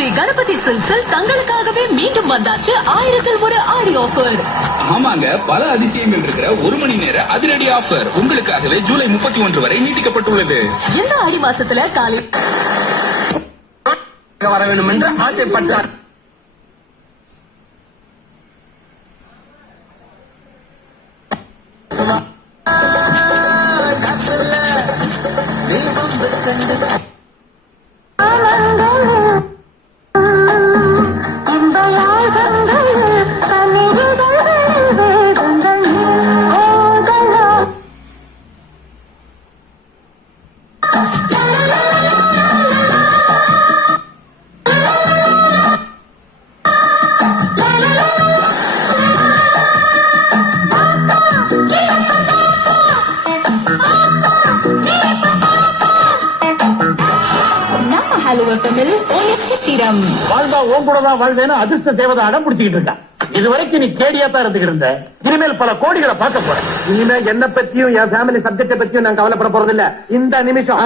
ஸ்ரீ கணபதி சில்க்ஸில் தங்களுக்காகவே மீண்டும் வந்தாச்சு 1000 ஆடி ஆஃபர். ஆமாங்க, பல அதிசயங்கள் இருக்கிற 1 மணி நேர அதிரடி ஆஃபர் உங்களுக்காகவே ஜூலை 31 வரை நீட்டிக்கப்பட்டுள்ளது. இந்த ஆடி மாசத்துல காலை வர வேண்டும் என்று ஆசைப்பட்டார். நட்சத்திரம் வாழ்வா உன் கூட தான் வாழ்வேன்னு அதிர்ஷ்ட தேவதை அடம் பிடிச்சிக்கிட்டு இருக்கான். இதுவரைக்கும் நீ கேடியா தான் இருந்துகிட்டு இருந்த. இனிமேல் பல கோடிகளை பார்க்க போறேன். இனிமேல் என்ன பத்தியும் என் ஃபேமிலி சப்ஜெக்ட பத்தியும் நான் கவலைப்பட போறதில்ல. இந்த நிமிஷம்